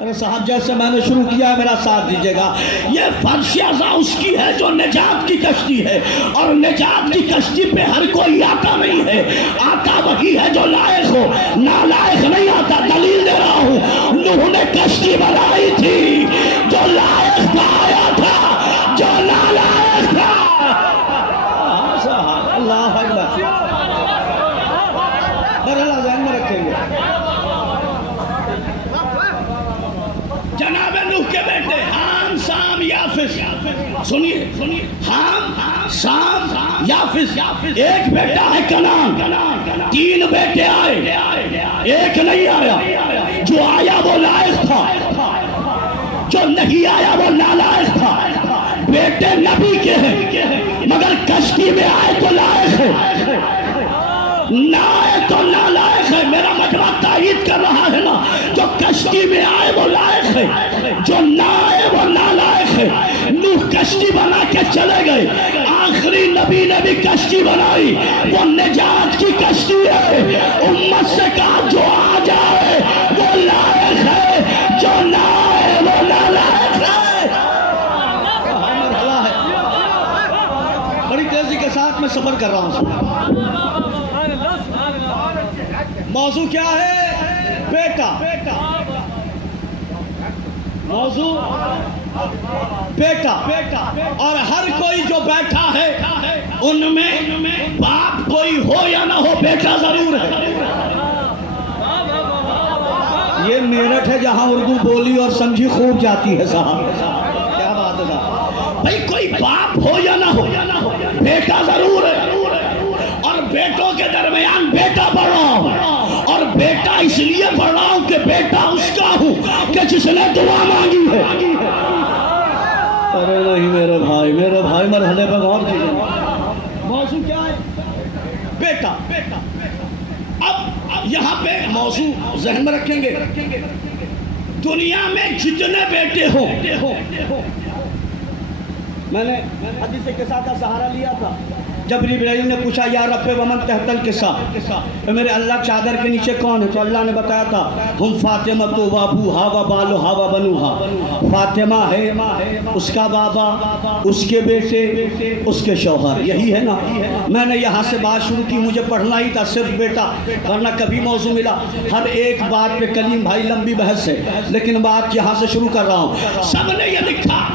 ارے صاحب جیسے میں نے شروع کیا ہے میرا ساتھ دیجیے گا. یہ فرش ازاں اس کی ہے جو نجات کی کشتی ہے, اور نجات کی کشتی پہ ہر کوئی آتا نہیں ہے. آتا وہی ہے جو لائق ہو, نالائق نہیں آتا. دلیل دے رہا ہوں, نوح نے کشتی بنائی تھی, جو لائق تھا آیا تھا, جو نالائق تھا. اللہ اکبر, برحال ذہن میں رکھیں گے. جناب نوح کے بیٹے حام, سام, یافس, سنیے حام, سام, یافس. ایک بیٹا ہے کنعان, 3 بیٹے آئے, ایک نہیں آیا. جو آیا وہ لائق تھا, جو نہیں آیا وہ نالائق تھا. بیٹے نبی کے ہیں مگر کشتی میں آئے تو لائق ہے, نہ آئے تو نالائق ہے. میرا مجمع تائید کر رہا ہے نا, جو کشتی میں آئے وہ لائق ہے, جو نہ آئے وہ نالائق ہے. نوح کشتی بنا کے چلے گئے, آخری نبی نے بھی کشتی بنائی, وہ نجات کی کشتی ہے. امت سے کہا جو آ جائے وہ لائق ہے, جو نہ آئے وہ نالائق ہے. بڑی تیزی کے ساتھ میں سفر کر رہا ہوں. موضوع کیا ہے؟ بیٹا. موضوع بیٹا. اور ہر کوئی جو بیٹھا ہے ان میں باپ کوئی ہو یا نہ ہو, بیٹا ضرور ہے. یہ میرٹھ ہے جہاں اردو بولی اور سمجھی خوب جاتی ہے صاحب. کیا بات ہے صاحب, بھائی کوئی باپ ہو یا نہ ہو, بیٹا ضرور ہے. اور بیٹوں کے درمیان بیٹا پڑھ رہا ہوں, اور بیٹا اس لیے پڑھ رہا ہوں کہ بیٹا اس کا ہوں کہ جس نے دعا مانگی ہے. ارے نہیں میرے بھائی مرحلے پہ غور کیجیے. موضوع کیا ہے؟ بیٹا. اب یہاں پہ موضوع ذہن میں رکھیں گے. دنیا میں جتنے بیٹے ہوں, میں نے حدیث قصہ کا سہارا لیا تھا. جب ابراہیم نے پوچھا یا رب ومن تحت القصہ, میرے اللہ چادر کے نیچے کون ہے, تو اللہ نے بتایا تھا ہم فاطمہ تو وابوہا و بالوہا و بنوہا. فاطمہ ہے, اس کا بابا, اس کے بیٹے, اس کے شوہر, یہی ہے نا. میں نے یہاں سے بات شروع کی, مجھے پڑھنا ہی تھا صرف بیٹا, ورنہ کبھی موضوع ملا. ہر ایک بات پہ کلیم بھائی لمبی بحث ہے, لیکن بات یہاں سے شروع کر رہا ہوں. سب نے یہ لکھا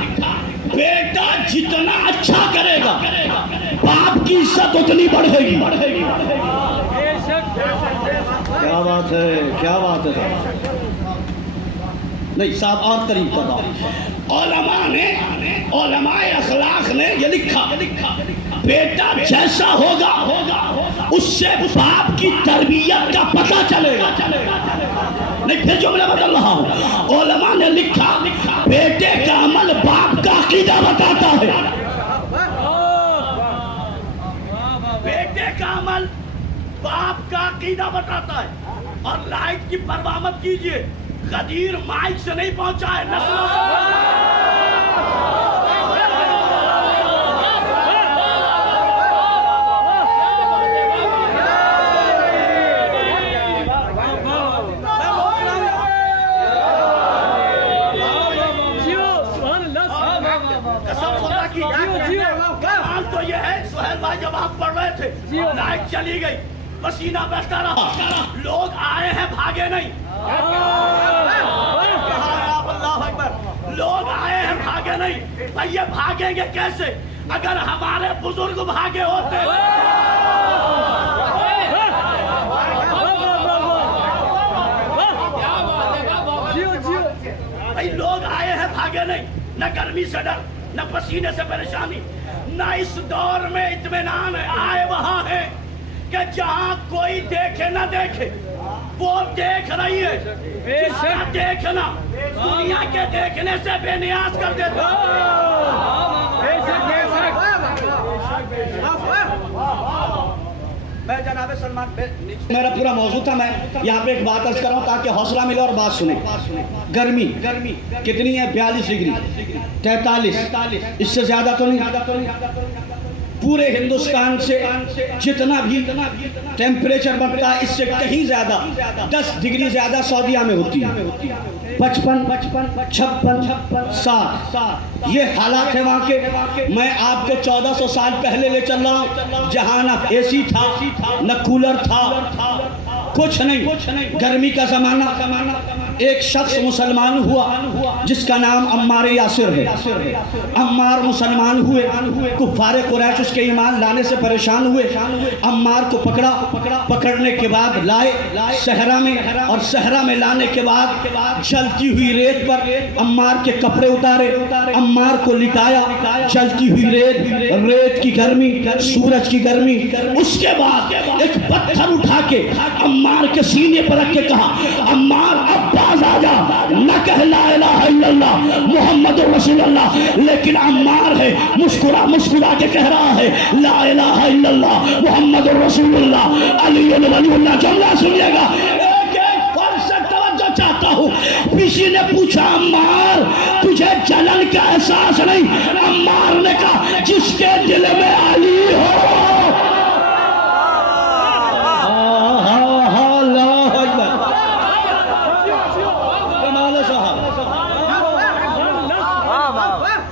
بیٹا جتنا اچھا کرے گا باپ کی عزت اتنی بڑھے گی. کیا بات ہے, کیا بات ہے. نہیں صاحب اور قریب کر رہا ہوں. علماء اخلاق نے یہ لکھا بیٹا جیسا ہوگا اس سے باپ کی تربیت کا پتہ چلے گا. نہیں پھر جملہ بدل رہا ہوں. علماء نے لکھا بیٹے کا عمل باپ کا عقیدہ بتاتا ہے. بیٹے کا عمل باپ کا عقیدہ بتاتا ہے. اور لائٹ کی پرواہ مت کیجئے, غدیر مائک سے نہیں پہنچا ہے, نسلوں سے. تو یہ ہے سہیل بھائی, جب آپ پڑھ رہے تھے لائٹ چلی گئی, پسینہ بہتا رہا, لوگ آئے ہیں بھاگے نہیں. اللہ اکبر, لوگ آئے ہیں بھاگے نہیں. بھائی یہ بھاگیں گے کیسے اگر ہمارے بزرگ بھاگے ہوتے. بھائی لوگ آئے ہیں بھاگے نہیں, نہ گرمی سے ڈر, نہ پسینے سے پریشانی, نہ اس دور میں اطمینان ہے. آئے وہاں ہے کہ جہاں کوئی دیکھے نہ دیکھے وہ دیکھ رہی ہے. جس کا دیکھنا دنیا کے دیکھنے سے بے نیاز کر دیتا. میں جناب سلمان, میرا پورا موضوع تھا, میں یہاں پہ ایک بات عرض کر رہا ہوں تاکہ حوصلہ ملے اور بات سنیں. گرمی کتنی ہے؟ 42 ڈگری, 43, اس سے زیادہ تو نہیں. پورے ہندوستان سے جتنا بھی ٹیمپریچر بڑھتا ہے اس سے کہیں زیادہ 10 ڈگری زیادہ سعودیہ میں ہوتی ہے. 55 56 60 یہ حالات ہے وہاں کے. میں آپ کو 1400 سال پہلے لے چل رہا ہوں جہاں نہ اے سی تھا نہ کولر تھا, کچھ نہیں, گرمی کا زمانہ. ایک شخص مسلمان ہوا جس کا نام عمار یاسر ہے. عمار مسلمان ہوئے, کفار قریش اس کے ایمان لانے سے پریشان ہوئے. عمار کو پکڑنے کے بعد لائے صحرا میں, اور صحرا میں لانے کے بعد جلتی ہوئی ریت پر عمار کے کپڑے اتارے, عمار کو لٹایا. جلتی ہوئی ریت کی گرمی, سورج کی گرمی. اس کے بعد ایک پتھر اٹھا کے عمار کے سینے پر رکھ کے کہا, عمار اب باز آ جا, نہ کہہ لا الہ الا اللہ محمد رسول اللہ. لیکن عمار ہے مسکرا کے کہہ رہا ہے لا الہ الا اللہ محمد رسول اللہ علی ولی اللہ. جملہ سنیے گا, ایک فرض سے توجہ چاہتا ہوں. کسی نے پوچھا عمار تجھے جلن کا احساس نہیں؟ عمار نے کہا جس کے دل میں علی ہو.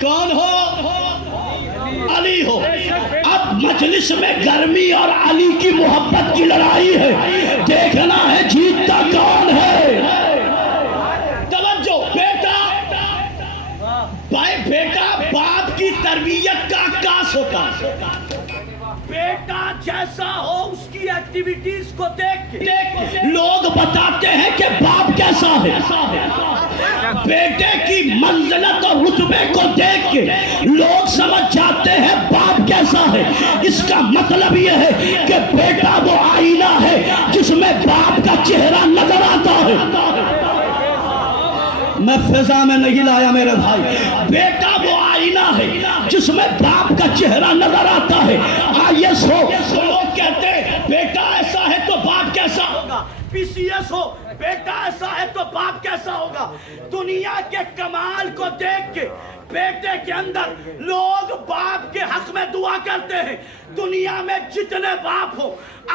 کون ہو؟ علی ہو. اب مجلس میں گرمی اور علی کی محبت کی لڑائی ہے, دیکھنا ہے جیتتا کون ہے. توجہ, بیٹا باپ کی تربیت کا عکاس ہوتا ہے. بیٹا جیسا ہو اس کی ایکٹیویٹیز کو دیکھ کے لوگ بتاتے ہیں کہ باپ کیسا ہے. بیٹے کی منزلت اور رتبے کو دیکھ کے لوگ سمجھ جاتے ہیں باپ کیسا ہے. اس کا مطلب یہ ہے کہ بیٹا وہ آئینہ ہے جس میں باپ کا چہرہ نظر آتا ہے. میں فضا میں نہیں لایا میرے بھائی. بیٹا وہ آئینہ ہے جس میں باپ کا چہرہ نظر آتا ہے. آئی ایس ہو, لوگ کہتے ہیں بیٹا ایسا ہے تو باپ کیسا ہوگا. پی سی ایس ہو, بیٹا ایسا ہے تو باپ کیسا ہوگا. دنیا کے کمال کو دیکھ کے بیٹے کے اندر لوگ باپ کے حق میں دعا کرتے ہیں. دنیا میں جتنے باپ ہو,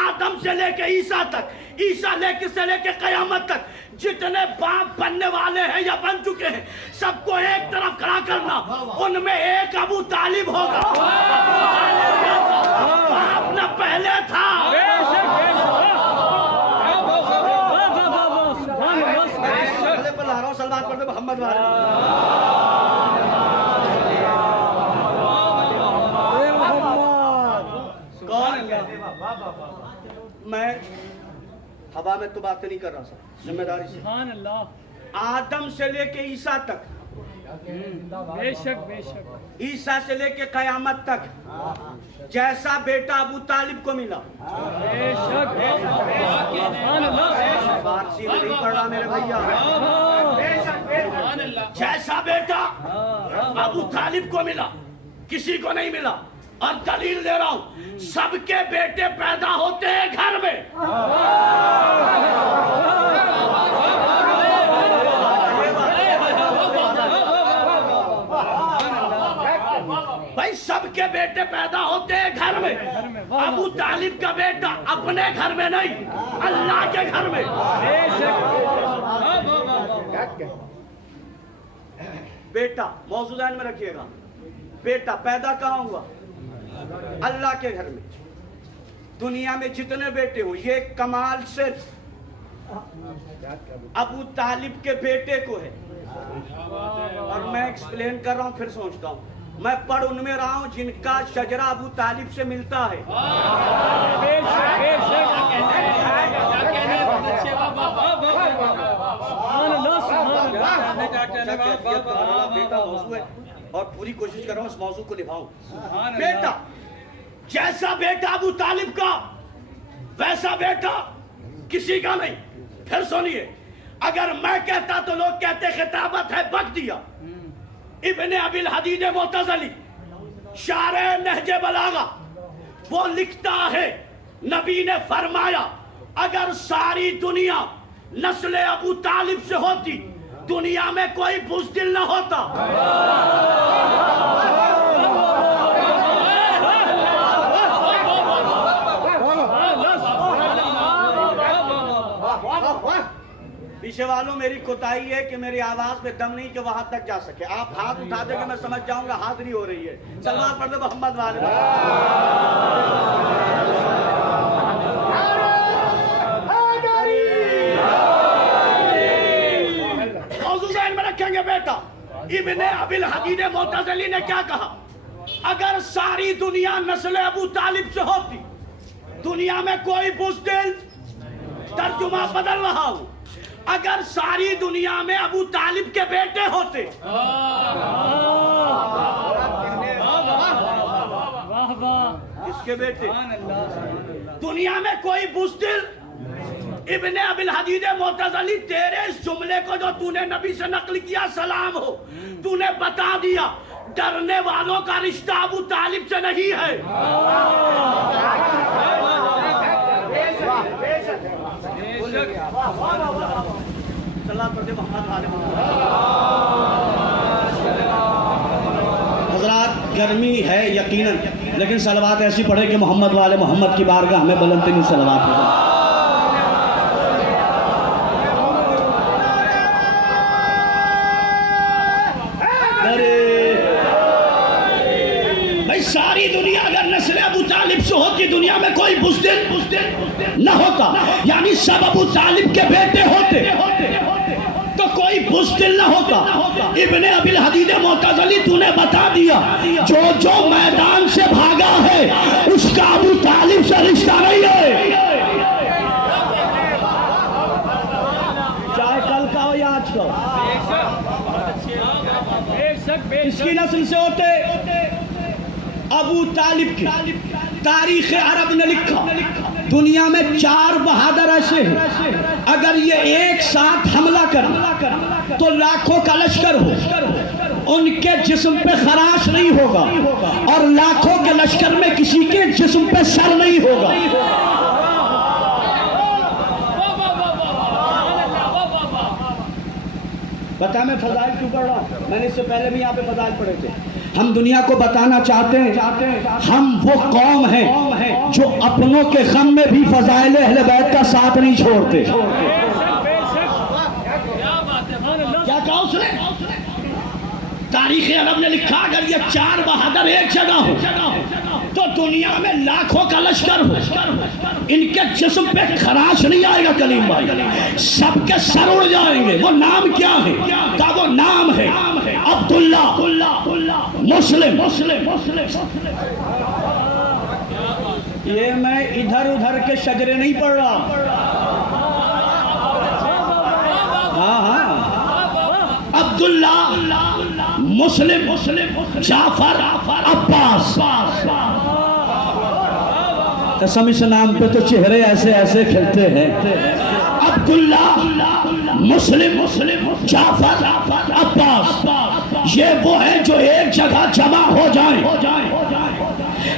آدم سے لے کے عیسیٰ تک, عیسیٰ سے لے کے قیامت تک, جتنے باپ بننے والے ہیں یا بن چکے ہیں, سب کو ایک طرف کھڑا کرنا, ان میں ایک ابو طالب ہوگا. باپ نہ پہلے تھا. سلمان پڑھتے محمد میں ہوا میں تو بات نہیں کر رہا سر, ذمہ داری سے. آدم سے لے کے عیسیٰ تک, بے شک عیسیٰ سے لے کے قیامت تک جیسا بیٹا ابو طالب کو ملا, بے شک فارسی میں نہیں پڑھ رہا میرے بھیا, جیسا بیٹا ابو طالب کو ملا کسی کو نہیں ملا. اور دلیل دے رہا ہوں, سب کے بیٹے پیدا ہوتے ہیں گھر میں. بھائی سب کے بیٹے پیدا ہوتے ہیں گھر میں. ابو طالب کا بیٹا اپنے گھر میں نہیں, اللہ کے گھر میں. بیٹا موضوع ذہن میں رکھیے گا, بیٹا پیدا کہاں ہوا؟ اللہ کے گھر میں. دنیا میں جتنے بیٹے ہو, یہ کمال صرف ابو طالب کے بیٹے کو ہے. اور میں ایکسپلین کر رہا ہوں, پھر سوچتا ہوں. میں پڑھ ان میں رہا ہوں جن کا شجرہ ابو طالب سے ملتا ہے. اور پوری کوشش کر رہا ہوں اس موضوع کو نبھاؤں. بیٹا جیسا بیٹا ابو طالب کا ویسا بیٹا کسی کا نہیں. پھر سنیے, اگر میں کہتا تو لوگ کہتے خطابت ہے, بک دیا. ابن ابی الحدید معتزلی شارح نہج بلاغہ وہ لکھتا ہے, نبی نے فرمایا اگر ساری دنیا نسل ابو طالب سے ہوتی دنیا میں کوئی بزدل نہ ہوتا. پیچھے والوں میری کوتاہی ہے کہ میری آواز میں دم نہیں کہ وہاں تک جا سکے. آپ ہاتھ اٹھا دیں کہ میں سمجھ جاؤں گا حاضری ہو رہی ہے. سلوات پڑھ دے محمد والے. موضوع ذہن میں رکھیں گے بیٹا. ابن ابی الحدید معتزلی نے کیا کہا؟ اگر ساری دنیا نسل ابو طالب سے ہوتی, دنیا میں کوئی بزدل, ترجمہ بدل رہا ہوں, اگر ساری دنیا میں ابو طالب کے بیٹے ہوتے, اس کے بیٹے, دنیا میں کوئی بزدل, ابن ابی الحدید معتزلی تیرے اس جملے کو جو تو نے نبی سے نقل کیا سلام ہو, تو نے بتا دیا ڈرنے والوں کا رشتہ ابو طالب سے نہیں ہے. حضرات گرمی ہے یقیناً, لیکن صلوات ایسی پڑھے کہ محمد والے محمد کی بارگاہ ہمیں بلند ترین صلوات ہو. ساری دنیا اگر نسل ابو طالب سے ہوتی, دنیا میں کوئی بزدل نہ ہوتا, یعنی سب ابو طالب کے بیٹے ہوتے تو کوئی بزدل نہ ہوتا. ابن ابی الحدید معتزلی تو نے بتا دیا جو جو میدان سے بھاگا ہے اس کا ابو طالب سے رشتہ نہیں ہے, چاہے کل کا ہو یا آج کا ہو. اس کی نسل سے ہوتے ابو طالب کی. تاریخ عرب نے لکھا دنیا میں 4 بہادر ایسے ہیں, اگر یہ ایک ساتھ حملہ کریں تو لاکھوں کا لشکر ہو, ان کے جسم پہ خراش نہیں ہوگا اور لاکھوں کے لشکر میں کسی کے جسم پہ سر نہیں ہوگا. بتا میں فضائل کیوں پڑھ رہا ہوں؟ میں نے اس سے پہلے بھی یہاں پہ فضائل پڑھے تھے. ہم دنیا کو بتانا چاہتے ہیں ہم وہ قوم ہیں جو اپنوں کے غم میں بھی فضائل اہل بیت کا ساتھ نہیں چھوڑتے. کیا کہا اس نے؟ تاریخ عرب نے لکھا اگر یہ 4 بہادر ایک جگہ ہو تو دنیا میں لاکھوں کا لشکر ہو, ان کے جسم پہ خراش نہیں آئے گا کلیم بھائی, سب کے سر اڑ جائیں گے. وہ نام کیا ہے؟ کا وہ نام ہے عبداللہ مسلم. یہ میں ادھر ادھر کے شجرے نہیں پڑھ رہا. ہاں عبداللہ مسلم جعفر عباس. قسم اس نام پہ تو چہرے ایسے ایسے کھلتے ہیں. عبداللہ مسلم جعفر عباس, یہ وہ ہیں جو ایک جگہ جمع ہو جائیں,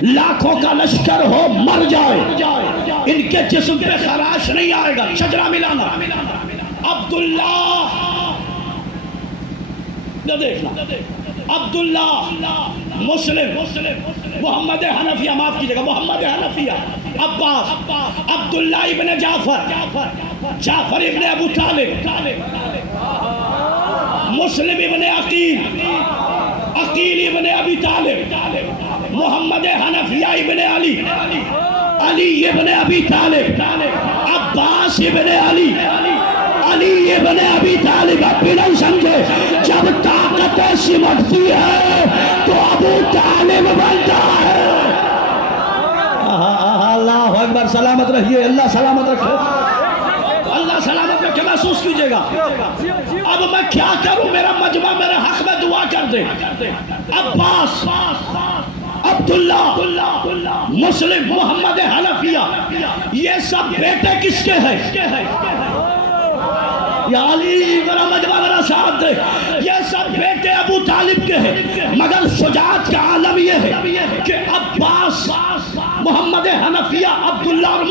لاکھوں کا لشکر ہو مر جائے, ان کے جسم پہ خراش نہیں آئے گا. شجرہ ملانا. عبداللہ دیکھنا, عبداللہ مسلم محمد حنفیہ, معاف کیجئے گا محمد حنفیہ, عباس, عبداللہ ابن جعفر ابن ابو طالب, مسلم ابن عقیل ابن ابی طالب, محمد حنفیہ ابن علی ابن ابی طالب, عباس ابن علی ابن ابی طالب. اب بھی نہیں سمجھے, جب طاقت سمٹتی ہے تو ابو طالب بنتا ہے. اللہ اکبر. سلامت رہیے, اللہ سلامت رکھے, اللہ سلامت رکھے. محسوس کیجئے گا. اب میں کیا کروں, میرا مجمع میرے حق میں دعا کر دے. عباس, عبداللہ, مسلم, محمد حنفیہ, یہ سب بیٹے کس کے ہیں؟ یا علی میرا مجمع میرا ساتھ دے. یہ سب بیٹے ابو طالب کے ہیں, مگر شجاعت کا عالم یہ ہے کہ عباس, محمد حنفیہ, عبداللہ اور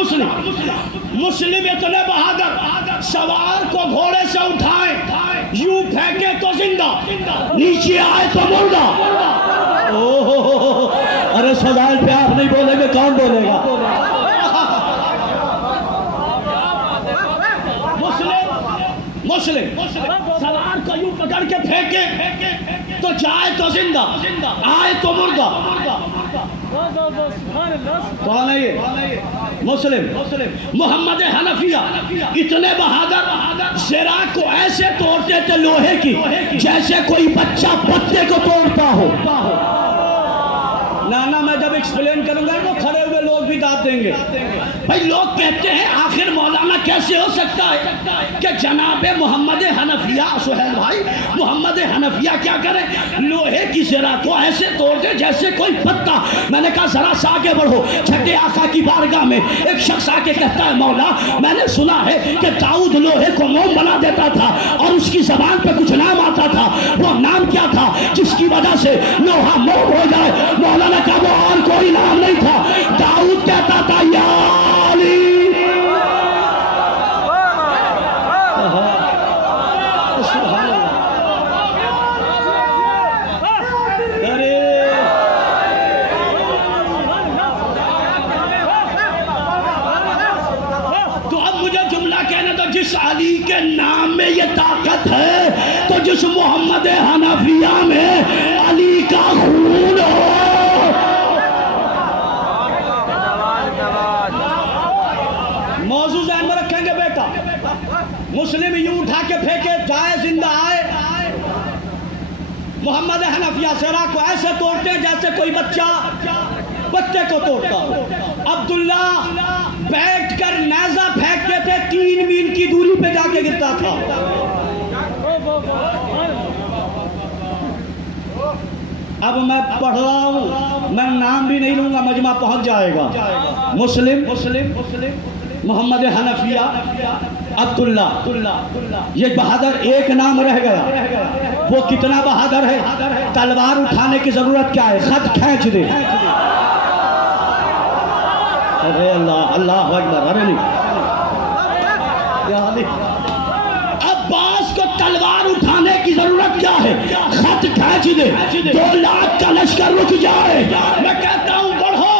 مسلم اتنے بہادر, سوار کو گھوڑے سے اٹھائیں, یوں پھینکے تو زندہ, نیچے آئے تو مردہ. ارے فضائل پہ آپ نہیں بولیں گے کون بولے گا؟ مسلم مسلم سوار کو یوں پکڑ کے پھینکے تو جائے تو زندہ آئے تو مردہ. کون ہے یہ؟ مسلم. محمد حنفیہ اتنے بہادر سراغ کو ایسے توڑتے تھے لوہے کی جیسے کوئی بچہ پتے کو توڑتا ہو. نانا میں جب ایکسپلین کروں گا تو کھڑے ہوئے لوگ بھی داد دیں گے. بھائی لوگ کہتے ہیں آخر مولانا کیسے ہو سکتا ہے کہ جناب محمد حنفیہ سہیل بھائی محمد حنفیہ کیا کرے لوہے کی زرہ کو ایسے توڑ دے جیسے کوئی پتا. میں نے کہا ذرا سا آگے بڑھو. چھٹے آقا کی بارگاہ میں ایک شخص آ کے کہتا ہے مولا میں نے سنا ہے کہ داؤد لوہے کو موم بنا دیتا تھا اور اس کی زبان پہ کچھ نام آتا تھا. وہ نام کیا تھا جس کی وجہ سے لوہا موم ہو جائے؟ مولانا کا وہ اور کوئی نام نہیں تھا. داؤد کہتا تھا یا علی. تو اب مجھے جملہ کہنا تو جس علی کے نام میں یہ طاقت ہے تو جس محمد حنفیہ میں علی کا خون ہو. موضوع ذہن میں رکھیں گے بیٹا. مسلم یوں اٹھا کے پھینکے جائے زندہ آئے. محمد حنفیہ سرا کو ایسے توڑتے ہیں جیسے کوئی بچہ بچے کو توڑتا ہو. عبداللہ بیٹھ کر نیزہ پھینکتے تھے 3 میل کی دوری پہ جا کے گرتا تھا. اب میں پڑھ رہا ہوں میں نام بھی نہیں لوں گا مجمع پہنچ جائے گا. مسلم محمد حنفیہ عبداللہ یہ بہادر ایک نام رہ گیا. وہ کتنا بہادر ہے تلوار اٹھانے کی ضرورت کیا ہے خط کھینچ دے. ارے اللہ اللہ اکبر. ارے نہیں عباس کو تلوار اٹھانے کی ضرورت کیا ہے خط کھینچ دے. 2 لاکھ کا لشکر رک جائے. میں کہتا ہوں بڑھو.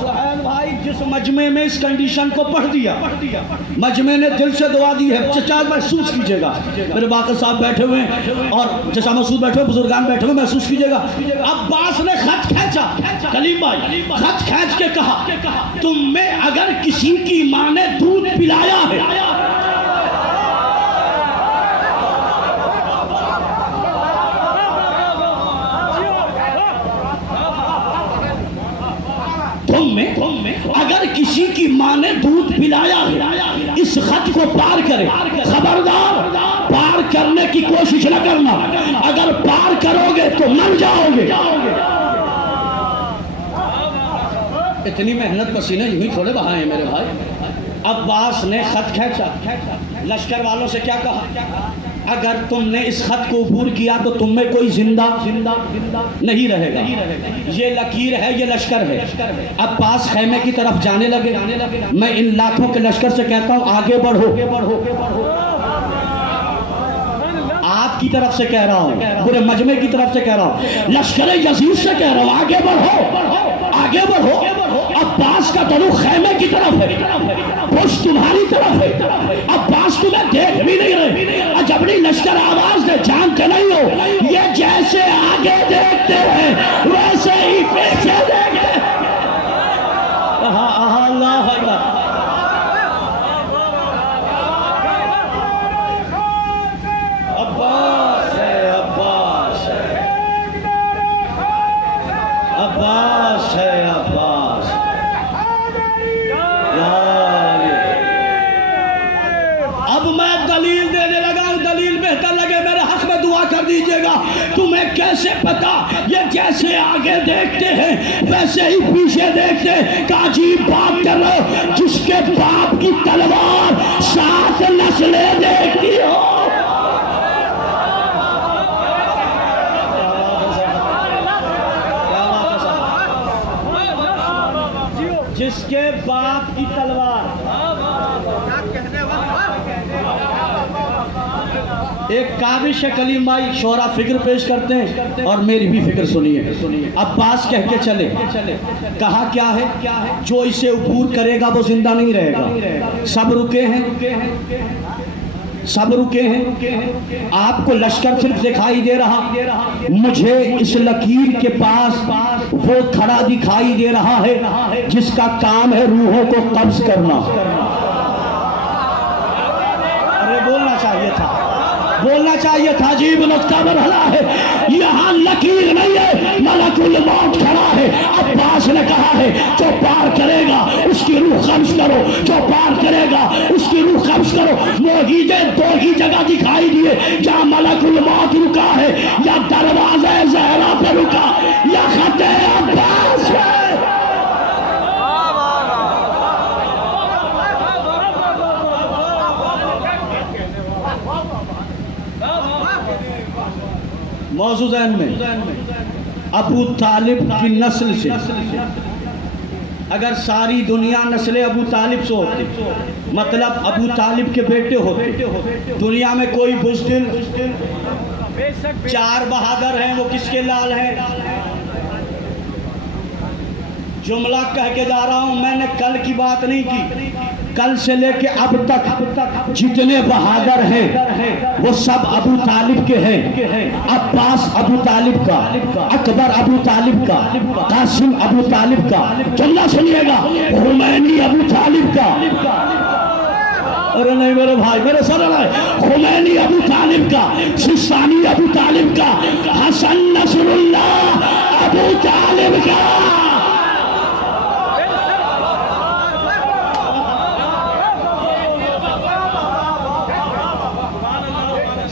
سہیل بھائی جس مجمع میں اس کنڈیشن کو پڑھ دیا مجمع نے دل سے دعا دی ہے. چچا محسوس کیجئے گا میرے باقر صاحب بیٹھے ہوئے ہیں اور چچا مسعود بیٹھے ہوئے بزرگان بیٹھے ہوئے محسوس کیجئے گا. عباس نے خط کھینچا. کلیم بھائی خط کھینچ کے کہا تم میں اگر کسی کی ماں نے دودھ پلایا ہے اگر کسی کی ماں نے دودھ پلایا ہے اس خط کو پار کرے. خبردار پار کرنے کی کوشش نہ کرنا. اگر پار کرو گے تو مر جاؤ گے. اتنی محنت پسینے یوں ہی تھوڑے بہائے ہیں میرے بھائی. عباس نے خط کھینچا. لشکر والوں سے کیا کہا اگر تم نے اس خط کو عبور کیا تو تم میں کوئی زندہ نہیں رہے گا. یہ لکیر ہے یہ لشکر ہے. عباس خیمے کی طرف جانے لگے. میں ان لاکھوں کے لشکر سے کہتا ہوں آگے بڑھو. آپ کی طرف سے کہہ رہا ہوں پورے مجمع کی طرف سے کہہ رہا ہوں لشکر یزید سے کہہ رہا ہوں آگے بڑھو. عباس کا تلو خیمے کی طرف ہے پشت تمہاری طرف ہے. عباس تمہیں دیکھ بھی نہیں رہے. جبری لشکر آواز دے جانتے نہیں ہو یہ جیسے آگے دیکھتے ہیں ویسے ہی پیچھے دیکھتے ہیں. اللہ اکبر. عباس ہے عباس ہے عباس. اب میں دلیل دینے لگا ہوں. دلیل بہتر لگے میرے حق میں دعا کر دیجئے گا. تمہیں کیسے پتا یہ جیسے آگے دیکھتے ہیں ویسے ہی پیچھے دیکھتے ہیں. عجیب بات کر رہے ہو جس کے باپ کی تلوار 7 نسلیں دیکھتی ہو. جس کے باپ کی تلوار. ایک کاوش ہے کلیم بھائی شعرا فکر پیش کرتے ہیں اور میری بھی فکر سنیے. عباس کہہ کے چلے کہا کیا ہے جو اسے عبور کرے گا وہ زندہ نہیں رہے گا. سب رکے ہیں سب رکے ہیں. آپ کو لشکر صرف دکھائی دے رہا, مجھے اس لکیر کے پاس وہ کھڑا دکھائی دے رہا ہے جس کا کام ہے روحوں کو قبض کرنا. ارے بولنا چاہیے تھا عجیب نقطہ مرحلہ ہے. یہاں لکیر نہیں ہے, ملک الموت کھڑا ہے. عباس نے کہا ہے جو پار کرے گا اس کی روح قبض کرو, جو پار کرے گا اس کی روح قبض کرو. موحدے دو ہی جگہ دکھائی دیے, جہاں ملک الموت رکا ہے یا دروازہ زہرا پہ رکا یا خط عباس ہے. موضوع ذہن میں, ابو طالب کی نسل سے اگر ساری دنیا نسل ابو طالب سے ہوتی, مطلب ابو طالب کے بیٹے ہوتے, دنیا میں کوئی بزدل, چار بہادر ہیں, وہ کس کے لال ہیں؟ جملہ کہہ کے جا رہا ہوں, میں نے کل کی بات نہیں کی. کل سے لے کے اب تک جتنے بہادر ہیں وہ سب ابو طالب کے ہیں. عباس ابو طالب کا, اکبر ابو طالب کا, قاسم ابو طالب کا, جملہ سنیے گا, خمینی ابو طالب کا. ارے نہیں میرے بھائی, میرے سر ہے, خمینی ابو طالب کا, سستانی ابو طالب کا, حسن نصر اللہ ابو طالب کا.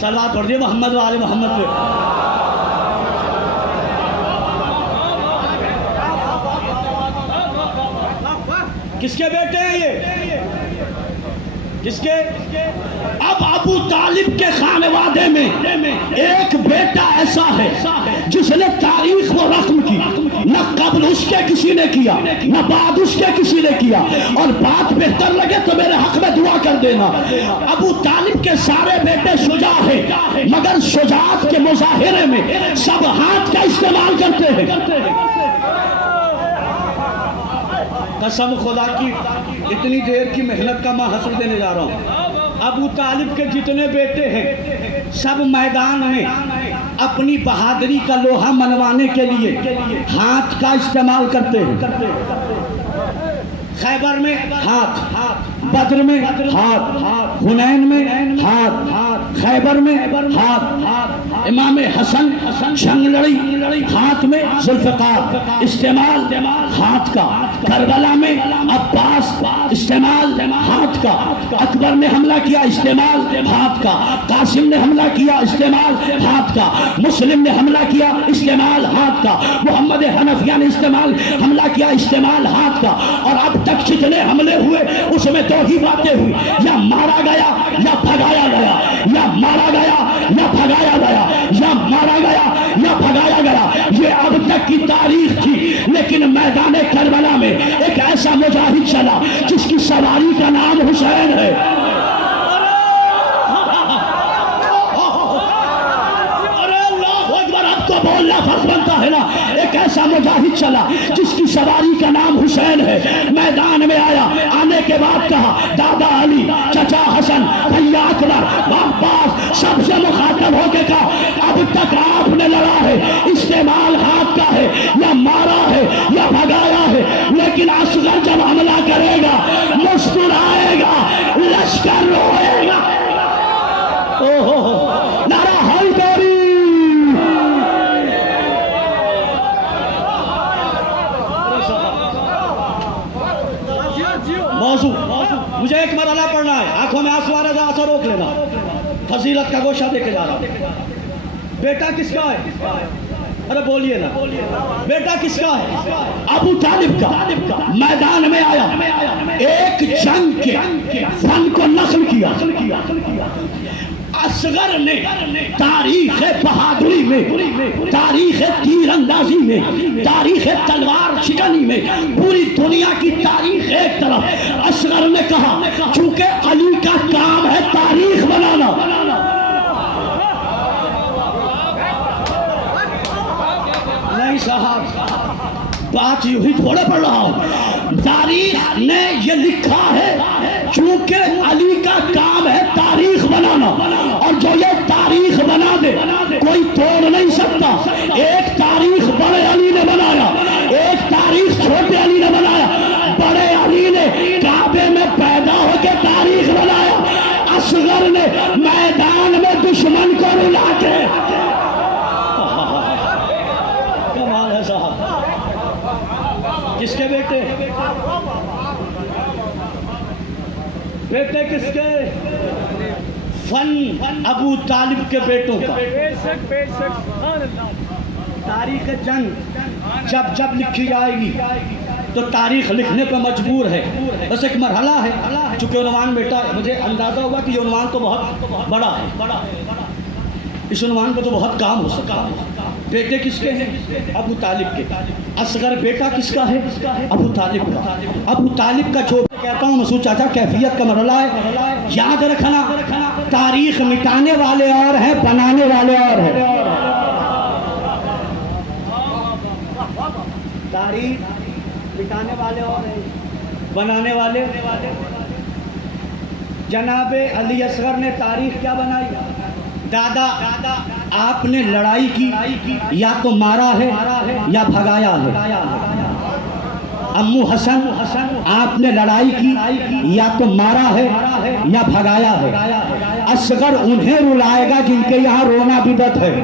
صلوات پڑھ دیے محمد و آل محمد پہ. کس کے بیٹے ہیں یہ؟ کس کے؟ اب ابو طالب کے خانوادے میں ایک بیٹا ایسا ہے جس نے تاریخ کو رقم کی, نہ قبل اس کے کسی نے کیا نہ بعد اس کے کسی نے کیا, اور بات بہتر لگے تو میرے حق میں دعا کر دینا. ابو طالب کے سارے بیٹے شجاع ہیں, مگر شجاعت کے مظاہرے میں سب ہاتھ کا استعمال کرتے ہیں. قسم خدا کی اتنی دیر کی محنت کا میں حاصل دینے جا رہا ہوں. ابو طالب کے جتنے بیٹے ہیں سب میدان میں اپنی بہادری کا لوہا منوانے کے لیے ہاتھ کا استعمال کرتے ہیں. خیبر میں ہاتھ, بدر میں ہاتھ, حنین میں ہاتھ, خیبر میں ہاتھ, امام حسن جنگ لڑی ہاتھ میں ذوالفقار, استعمال ہاتھ کا. کربلا میں عباس, استعمال ہاتھ کا. اکبر نے حملہ کیا, استعمال ہاتھ کا. قاسم نے حملہ کیا, استعمال ہاتھ کا. مسلم نے حملہ کیا, استعمال ہاتھ کا. محمد حنفیہ نے حملہ کیا, استعمال ہاتھ کا. اور اب تک جتنے حملے ہوئے اس میں دو ہی باتیں ہوئی, یا مارا گیا یا بھگایا گیا, یا مارا گیا یا بھگایا گیا, یا مارا گیا یا بھگایا گیا. یہ اب تک کی تاریخ تھی. لیکن میدان کربلا میں ایک ایسا مجاہد چلا جس کی سواری کا نام حسین ہے. بولنا فرض بنتا ہے نا. ایک ایسا مجاہد چلا جس کی سواری کا نام حسین ہے. میدان میں آیا, آنے کے بعد کہا دادا علی, چچا حسن, بھیا اکبر, عباس, سب سے مخاطب ہو کے کہا اب تک آپ نے لڑا ہے, استعمال ہاتھ کا ہے, یا مارا ہے یا بھگایا ہے, لیکن اصغر جب حملہ کرے گا مسکرائے گا, لشکر روئے گا. نعرہ حیدری. موضوع مجھے ایک مرحلہ پڑھنا ہے, آنکھوں میں آنسو آ رہا ہے, آنسو روک لینا. فضیلت کا گوشہ دے کے جا رہا. بیٹا کس کا ہے؟ ارے بولیے نا, بیٹا کس کا ہے؟ ابو طالب کا. میدان میں آیا, ایک جنگ کے فن کو نقل کیا. اصغر نے تاریخ بہادری میں, تاریخ تیر اندازی میں, تاریخ تلوار شکنی میں, پوری دنیا کی تاریخ ایک طرف. اصغر نے کہا چونکہ علی کا کام ہے تاریخ بنانا, نہیں صاحب بات یوں ہی تھوڑے پڑھ رہا ہوں, تاریخ نے یہ لکھا ہے چونکہ علی کا کام ہے تاریخ بنانا، اور جو یہ تاریخ بنا دے کوئی توڑ نہیں سکتا۔ ایک تاریخ بڑے علی نے بنایا، ایک تاریخ چھوٹے علی نے بنایا۔ بڑے علی نے کعبے میں پیدا ہو کے تاریخ بنایا، اصغر نے میدان میں دشمن کو رلا کے۔ کمال ہے صاحب۔ کس کے بیٹے؟ بیٹے کس کے؟ فن ابو طالب کے بیٹوں کا۔ بے شک سبحان اللہ۔ تاریخ جنگ جب لکھی جائے گی تو تاریخ لکھنے پہ مجبور ہے، بس ایک مرحلہ ہے۔ چونکہ عنوان بیٹا، مجھے اندازہ ہوا کہ یہ عنوان تو بہت بڑا ہے، اس عنوان پہ تو بہت کام ہو سکتا ہے۔ بیٹے کس کے ہیں؟ ابو طالب کے۔ اصغر بیٹا کس کا ہے؟ ابو طالب کا۔ ابو طالب کا جو کہتا ہوں مسعود چاچا کیفیت کا مرحلہ ہے، یاد رکھنا تاریخ مٹانے والے اور ہیں، بنانے والے اور ہیں۔ تاریخ مٹانے والے اور ہیں، بنانے والے۔ جناب علی اصغر نے تاریخ کیا بنائی؟ دادا آپ نے لڑائی کی، یا تو مارا ہے یا بھگایا ہے۔ امو حسن آپ نے لڑائی کی، یا تو مارا ہے یا بھگایا ہے۔ اصغر انہیں رلائے گا جن کے یہاں رونا بدعت ہے۔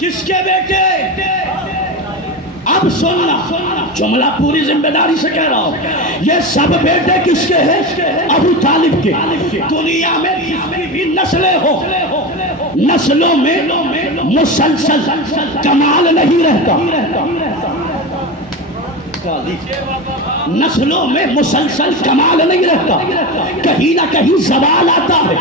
کس کے بیٹے؟ اب سننا، جملہ پوری ذمہ داری سے کہہ رہا ہوں، یہ سب بیٹے کس کے ہیں؟ ابو طالب کے۔ دنیا میں جتنی بھی نسلیں ہو، نسلوں میں مسلسل کمال نہیں رہتا، نسلوں میں مسلسل کمال نہیں رہتا، کہیں نہ کہیں زوال آتا ہے۔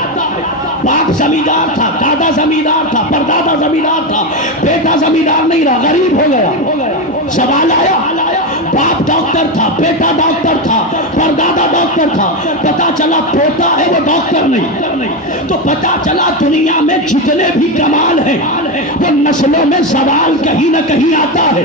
باپ زمیندار تھا، دادا زمیندار تھا، پردادا زمیندار تھا، بیٹا زمیندار نہیں رہا، غریب ہو گیا، زوال آیا۔ باپ ڈاکٹر تھا، بیٹا ڈاکٹر تھا، پردادا ڈاکٹر تھا، پتا چلا پوتا ہے وہ ڈاکٹر نہیں، تو پتا چلا دنیا میں جتنے بھی کمال ہیں وہ نسلوں میں زوال کہیں نہ کہیں آتا ہے۔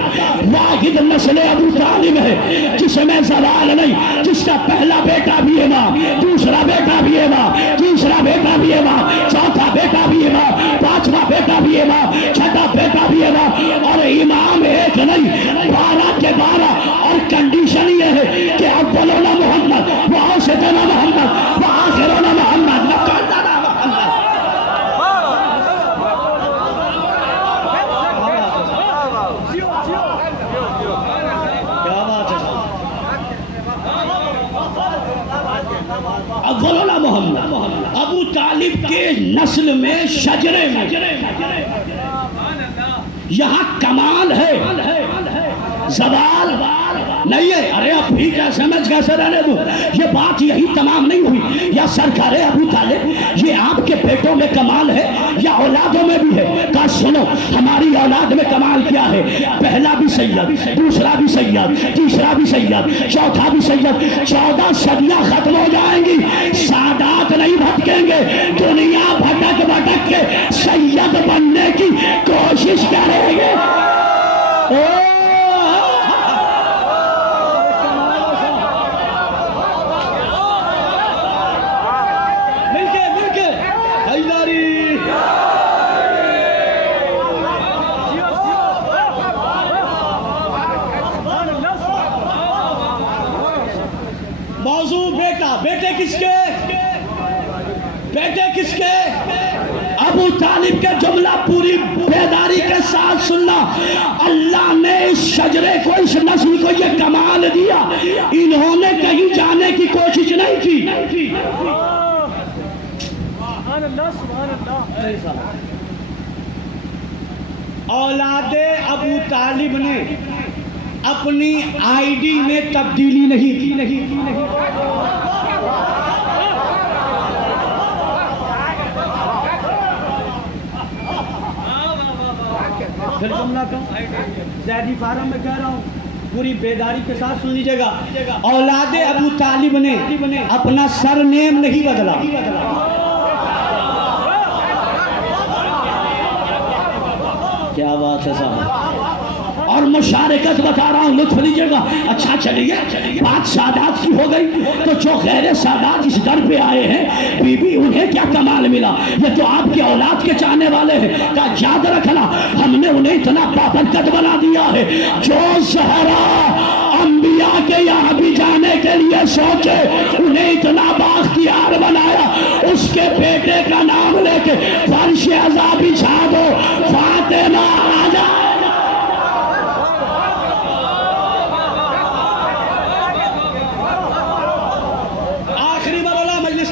واحد نسل ابو طالب ہے جس میں زوال نہیں، جس کا پہلا بیٹا بھی ہے ماں، دوسرا بیٹا بھی ہے ماں، تیسرا بیٹا بھی ہے ماں، چوتھا بیٹا بھی ہے ماں، پانچواں بیٹا بھی ہے ماں، چھٹا بیٹا بھی ہے ماں، اور امام ایک نہیں 12 کے 12۔ اور کنڈیشن یہ ہے کہ اولنا محمد، وآخرنا محمد، وآخرنا محمد، وقلنا محمد۔ اولنا محمد۔ ابو طالب کے نسل میں شجرے میں یہاں کمال ہے، زوال نہیں ہے۔ ارے اب بھی کیسے رہنے دوں؟ یہ بات یہی تمام نہیں ہوئی، یا سرکار ابو طالب یہ آپ کے بیٹوں میں کمال ہے یا اولادوں میں بھی ہے؟ کہا سنو، ہماری اولاد میں کمال کیا ہے؟ پہلا بھی سید، دوسرا بھی سید، تیسرا بھی سید، چوتھا بھی سید۔ 14 صدیاں ختم ہو جائیں گی، سادات نہیں بھٹکیں گے، دنیا بھٹک بھٹک کے سید بننے کی کوشش کریں گے۔ موضوع بیٹا، بیٹے کس کے؟ بیٹے کس کے؟ ابو طالب کے۔ جملہ پوری بیداری کے ساتھ سننا، اللہ نے اس شجرے کو، اس نسل کو یہ کمال دیا، انہوں نے کہیں جانے کی کوشش نہیں کی۔ سبحان اللہ سبحان اللہ۔ اولاد ابو طالب نے اپنی آئی ڈی میں تبدیلی نہیں کی۔ پھر جملہ کہوں، زیدی فارم میں کہہ رہا ہوں، پوری بیداری کے ساتھ سن لیجیے گا. اولاد ابو طالب نے اپنا سر نیم نہیں بدلا. کیا بات ہے صاحب. اور مشارکت بتا رہا ہوں, لطف لیجیے گا. اچھا چلیے, بات سادات کی ہو گئی تو جو غیر سادات اس در پہ آئے ہیں بی بی انہیں کیا کمال ملا. یہ تو آپ کے اولاد کے چاہنے والے ہیں. کہا یاد رکھنا ہم نے انہیں اتنا پابند بنا دیا ہے, جو زہرا انبیاء کے یہاں بھی جانے کے لیے سوچے انہیں اتنا بااختیار بنایا. اس کے بیٹے کا نام لے کے فرش عزا بچھا دو, فاطمہ آ جائے.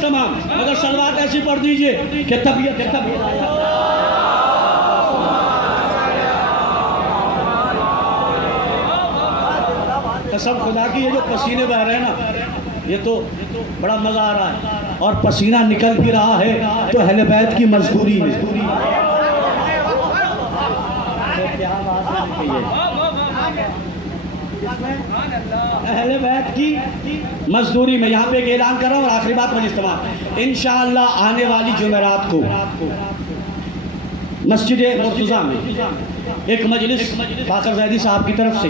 تمام مگر سلوات ایسی پڑھ دیجئے کہ طبیعت قسم خدا کی. یہ جو پسینے بہ رہے ہیں نا, یہ تو بڑا مزہ آ رہا ہے. اور پسینہ نکل بھی رہا ہے تو اہل بیت کی مزدوری ہے. اہل بیت کی مزدوری میں یہاں پہ ایک اعلان کر رہا ہوں. اور آخری بات مجلس تمام, انشاءاللہ آنے والی جمعرات کو مسجد مرتضیٰ میں ایک مجلس فاخر زیدی صاحب کی طرف سے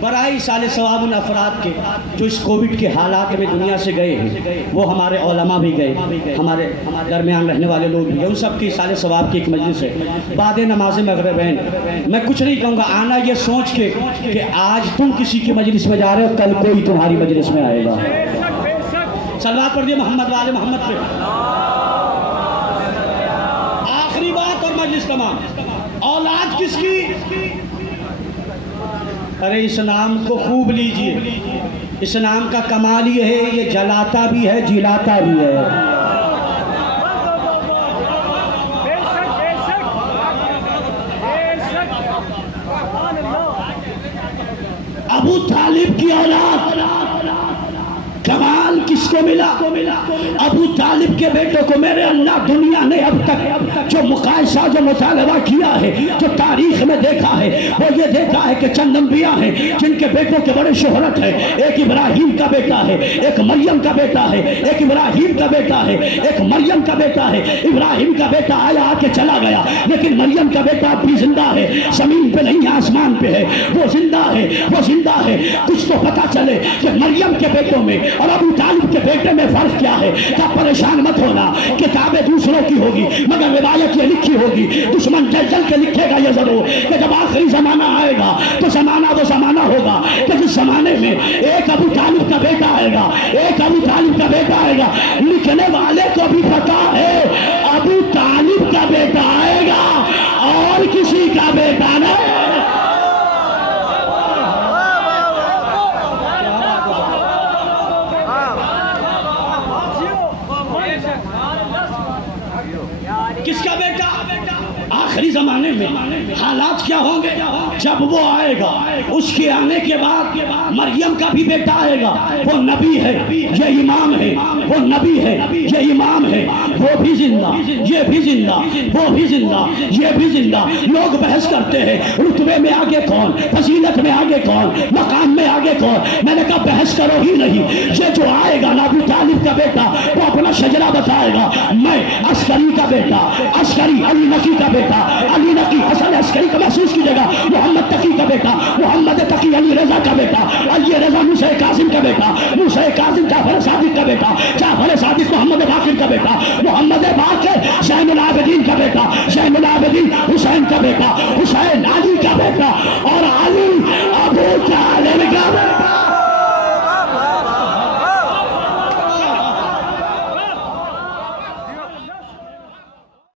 برائے ایصال ثواب ان افراد کے جو اس کووڈ کے حالات میں دنیا سے گئے ہیں, وہ ہمارے علماء بھی گئے, ہمارے درمیان رہنے والے لوگ بھی گئے, ان سب کی ایصال ثواب کی ایک مجلس ہے بعد نماز مغربین. میں کچھ نہیں کہوں گا, آنا یہ سوچ کے کہ آج تم کسی کی مجلس میں جا رہے ہو, کل کوئی تمہاری مجلس میں آئے گا. صلوات پڑھ دیے محمد والے محمد پہ. آخری بات اور مجلس تمام, اولاد کس کی؟ ارے اس نام کو خوب لیجئے. اس نام کا کمال یہ ہے, یہ جلاتا بھی ہے جلاتا بھی ہے. ابو طالب کی اولاد کمال کس کو ملا؟ ابو طالب کے بیٹوں کو میرے اللہ دنیا نے اب تک جو مقایسہ جو مطالبہ کیا ہے, جو تاریخ میں دیکھا ہے, وہ یہ دیکھا ہے کہ چند انبیاء ہیں جن کے بیٹوں کے بڑے شہرت ہے. ایک ابراہیم کا بیٹا ہے, ایک مریم کا بیٹا ہے, ایک ابراہیم کا بیٹا ہے, ایک مریم کا بیٹا ہے. ابراہیم کا بیٹا آیا آ کے چلا گیا, لیکن مریم کا بیٹا اب بھی زندہ ہے. زمین پہ نہیں ہے, آسمان پہ ہے. وہ زندہ ہے, وہ زندہ ہے. کچھ تو پتا چلے کہ مریم کے بیٹوں میں اور ابو طالب کے بیٹے میں فرق کیا ہے. کیا پریشان مت ہونا, کتابیں دوسروں کی ہوگی مگر روایت یہ لکھی ہوگی. دشمن جل جل کے لکھے گا یہ ضرور کہ جب آخری زمانہ آئے گا تو زمانہ وہ زمانہ ہوگا کہ جس زمانے میں ایک ابو طالب کا بیٹا آئے گا, ایک ابو طالب کا بیٹا آئے گا. لکھنے والے کو بھی پتا ہے ابو طالب کا بیٹا آئے گا اور کسی کا بیٹا نہیں. کس کا بیٹا؟ آخری زمانے میں حالات کیا ہوں گے جب وہ آئے گا. اس کے آنے کے بعد مریم کا بھی بیٹا آئے گا. وہ نبی ہے, یہ امام ہے. وہ نبی ہے, یہ امام ہے. وہ بھی زندہ, یہ بھی زندہ, وہ بھی زندہ, یہ بھی زندہ. لوگ بحث کرتے ہیں رتبے میں آگے کون, فضیلت میں آگے کون, مقام میں آگے کون. میں نے کہا بحث کرو ہی نہیں. یہ جو آئے گا ابو طالب کا بیٹا, وہ اپنا شجرہ بتائے گا. میں عسکری کا بیٹا, عسکری علی نقی کا بیٹا, علی نقی حسن عسکری کا محسوس کیجیے گا. محمد تقی کا بیٹا, محمد تقی علی رضا کا بیٹا, علی رضا موسیٰ کاظم کا بیٹا, موسیٰ کاظم جعفر صادق کا بیٹا, جعفر صادق محمد باقر کا بیٹا, محمد باقر زین العابدین کا بیٹا,